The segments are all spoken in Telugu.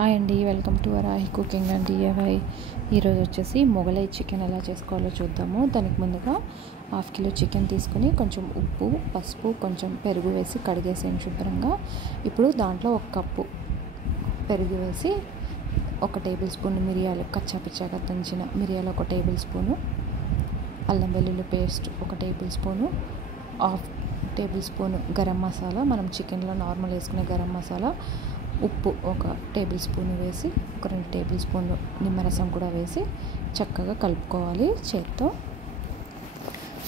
హాయ్ అండి, welcome to Varahi cooking and DIY. ఈరోజు వచ్చేసి మొగలై చికెన్ ఎలా చేసుకోవాలో చూద్దాము. దానికి ముందుగా 1/2 కిలో చికెన్ తీసుకుని కొంచెం ఉప్పు, పసుపు, కొంచెం పెరుగు వేసి కడిగేసేయండి శుభ్రంగా. ఇప్పుడు దాంట్లో 1 కప్పు పెరుగు వేసి 1 టేబుల్ స్పూన్ మిరియాలు, కచ్చాపిచ్చాగా దంచిన మిరియాలు 1 టేబుల్ స్పూను, అల్లం వెల్లుల్లి paste 1 tablespoon, 1/2 tablespoon garam masala, మనం చికెన్లో నార్మల్ వేసుకునే గరం మసాలా, ఉప్పు 1 టేబుల్ స్పూన్ వేసి 2 టేబుల్ స్పూన్లు నిమ్మరసం కూడా వేసి చక్కగా కలుపుకోవాలి. చేత్తో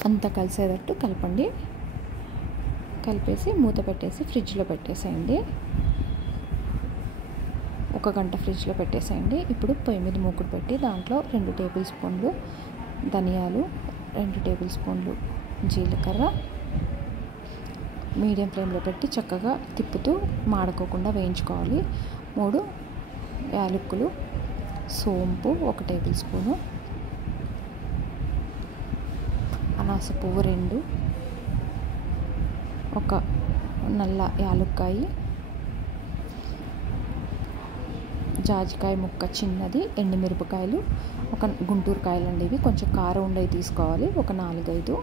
అంతా కలిసేటట్టు కలపండి. కలిపేసి మూత పెట్టేసి ఫ్రిడ్జ్లో పెట్టేసేయండి. 1 గంట ఫ్రిడ్జ్లో పెట్టేసేయండి. ఇప్పుడు పొయ్యి మీద మూకుడు పెట్టి దాంట్లో 2 టేబుల్ స్పూన్లు ధనియాలు, 2 టేబుల్ స్పూన్లు జీలకర్ర మీడియం ఫ్లేమ్లో పెట్టి చక్కగా తిప్పుతూ మాడుకోకుండా వేయించుకోవాలి. 3 యాలకులు, సోంపు 1 టేబుల్ స్పూను, అనాస పువ్వు 2, 1 నల్ల యాలుక్కాయ, జాజికాయ ముక్క చిన్నది, ఎండుమిరపకాయలు 1 గుంటూరు కాయలండి, ఇవి కొంచెం కారం ఉండేవి తీసుకోవాలి, 4-5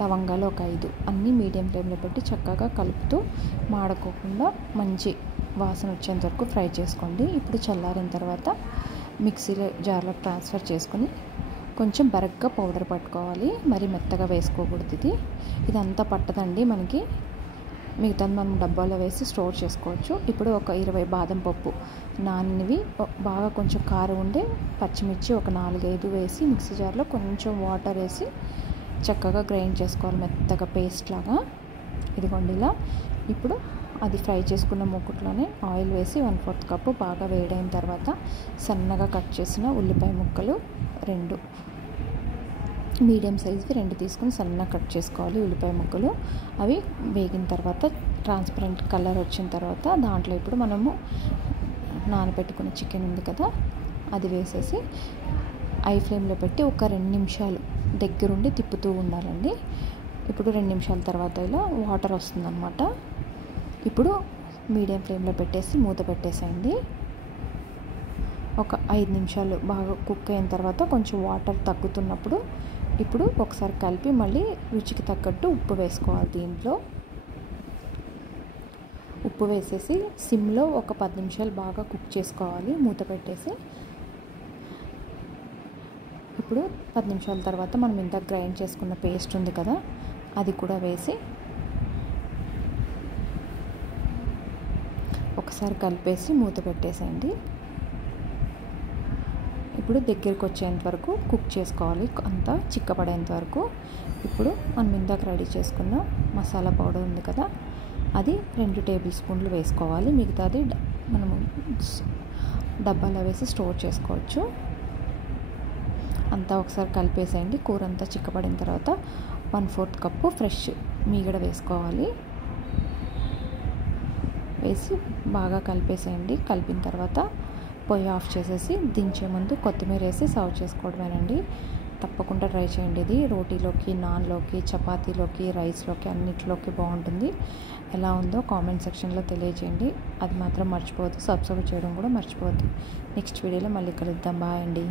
లవంగాలు 5, అన్నీ మీడియం ఫ్లేమ్లో పెట్టి చక్కగా కలుపుతూ మాడకోకుండా మంచి వాసన వచ్చేంత వరకు ఫ్రై చేసుకోండి. ఇప్పుడు చల్లారిన తర్వాత మిక్సీలో జార్లో ట్రాన్స్ఫర్ చేసుకొని కొంచెం బరగ్గా పౌడర్ పట్టుకోవాలి. మరి మెత్తగా వేసుకోకూడదు. ఇదంతా పట్టదండి మనకి, మిగతాది మనం డబ్బాలో వేసి స్టోర్ చేసుకోవచ్చు. ఇప్పుడు 20 బాదం పప్పు నానినవి, బాగా కొంచెం కారం ఉండే పచ్చిమిర్చి 4-5 వేసి మిక్సీ జార్లో కొంచెం వాటర్ వేసి చక్కగా గ్రైండ్ చేసుకోవాలి, మెత్తగా పేస్ట్ లాగా. ఇదిగోండి ఇలా. ఇప్పుడు అది ఫ్రై చేసుకున్న మూకుట్లోనే ఆయిల్ వేసి 1/4 కప్పు బాగా వేడైన తర్వాత సన్నగా కట్ చేసిన ఉల్లిపాయ ముక్కలు 2 మీడియం సైజువి 2 తీసుకుని సన్నగా కట్ చేసుకోవాలి ఉల్లిపాయ ముక్కలు. అవి వేగిన తర్వాత ట్రాన్స్పరెంట్ కలర్ వచ్చిన తర్వాత దాంట్లో ఇప్పుడు మనము నానబెట్టుకున్న చికెన్ ఉంది కదా, అది వేసేసి హై ఫ్లేమ్లో పెట్టి 2 నిమిషాలు దగ్గరుండి తిప్పుతూ ఉండాలండి. ఇప్పుడు 2 నిమిషాల తర్వాత ఇలా వాటర్ వస్తుందన్నమాట. ఇప్పుడు మీడియం ఫ్లేమ్లో పెట్టేసి మూత పెట్టేసేయండి. 5 నిమిషాలు బాగా కుక్ అయిన తర్వాత కొంచెం వాటర్ తగ్గుతున్నప్పుడు ఇప్పుడు ఒకసారి కలిపి మళ్ళీ రుచికి తగ్గట్టు ఉప్పు వేసుకోవాలి. దీంట్లో ఉప్పు వేసేసి సిమ్లో 10 నిమిషాలు బాగా కుక్ చేసుకోవాలి మూత పెట్టేసి. ఇప్పుడు 10 నిమిషాల తర్వాత మనం ఇందాక గ్రైండ్ చేసుకున్న పేస్ట్ ఉంది కదా, అది కూడా వేసి ఒకసారి కలిపేసి మూత పెట్టేసేయండి. ఇప్పుడు దగ్గరికి వచ్చేంత వరకు కుక్ చేసుకోవాలి, అంతా చిక్కపడేంత వరకు. ఇప్పుడు మనం ఇందాక రెడీ చేసుకున్న మసాలా పౌడర్ ఉంది కదా, అది 2 టేబుల్ స్పూన్లు వేసుకోవాలి. మిగతాది మనము డబ్బాలో వేసి స్టోర్ చేసుకోవచ్చు. అంతా ఒకసారి కలిపేసేయండి. కూర అంతా చిక్కపడిన తర్వాత 1/4 కప్పు ఫ్రెష్ మీగడ వేసుకోవాలి. వేసి బాగా కలిపేసేయండి. కలిపిన తర్వాత పొయ్యి ఆఫ్ చేసేసి దించే ముందు కొత్తిమీర వేసి సర్వ్ చేసుకోవడమేనండి. తప్పకుండా ట్రై చేయండి. ఇది రోటీలోకి, నాన్లోకి, చపాతీలోకి, రైస్లోకి అన్నిటిలోకి బాగుంటుంది. ఎలా ఉందో కామెంట్ సెక్షన్లో తెలియజేయండి. అది మాత్రం మర్చిపోవద్దు. సబ్స్క్రైబ్ చేయడం కూడా మర్చిపోవద్దు. నెక్స్ట్ వీడియోలో మళ్ళీ కలుద్దాం. బాయ్ అండి.